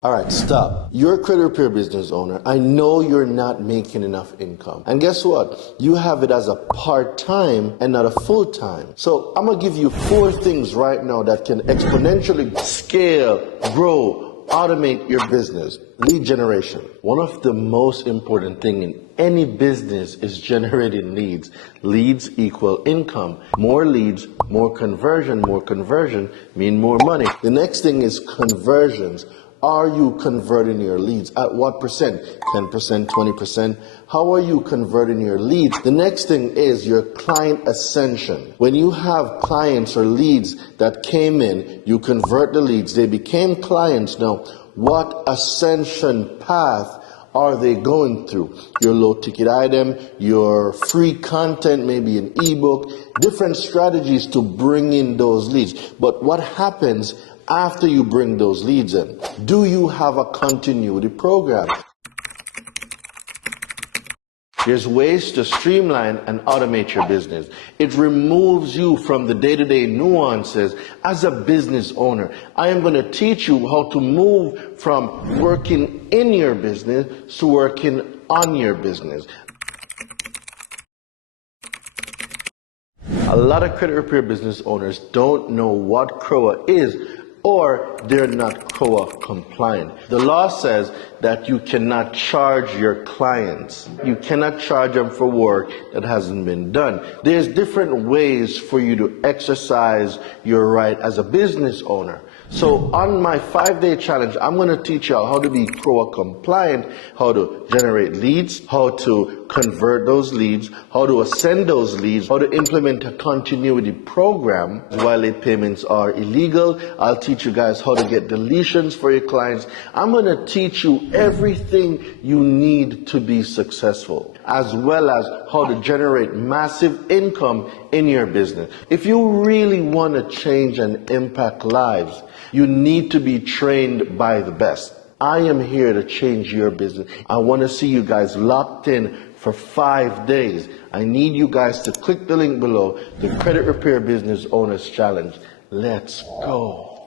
All right, stop. You're a credit repair business owner. I know you're not making enough income. And guess what? You have it as a part-time and not a full-time. So I'm going to give you 4 things right now that can exponentially scale, grow, automate your business. Lead generation. One of the most important things in any business is generating leads. Leads equal income. More leads, more conversion mean more money. The next thing is conversions. Are you converting your leads? At what percent? 10%, 20%? How are you converting your leads? The next thing is your client ascension. When you have clients or leads that came in, you convert the leads, they became clients. Now, what ascension path are they going through? Your low ticket item, your free content, maybe an ebook, different strategies to bring in those leads. But what happens after you bring those leads in? Do you have a continuity program? There's ways to streamline and automate your business. It removes you from the day-to-day nuances as a business owner. I am going to teach you how to move from working in your business to working on your business. A lot of credit repair business owners don't know what CROA is, or they're not CROA compliant. The law says that you cannot charge your clients. You cannot charge them for work that hasn't been done. There's different ways for you to exercise your right as a business owner. So on my 5-day challenge, I'm going to teach you how to be CROA compliant, how to generate leads, how to convert those leads, how to ascend those leads, how to implement a continuity program. While late payments are illegal, I'll teach you guys how to get deletions for your clients. I'm going to teach you everything you need to be successful, as well as how to generate massive income in your business. If you really want to change and impact lives, you need to be trained by the best. I am here to change your business. I want to see you guys locked in for 5 days. I need you guys to click the link below, the Credit Repair Business Owners Challenge. Let's go.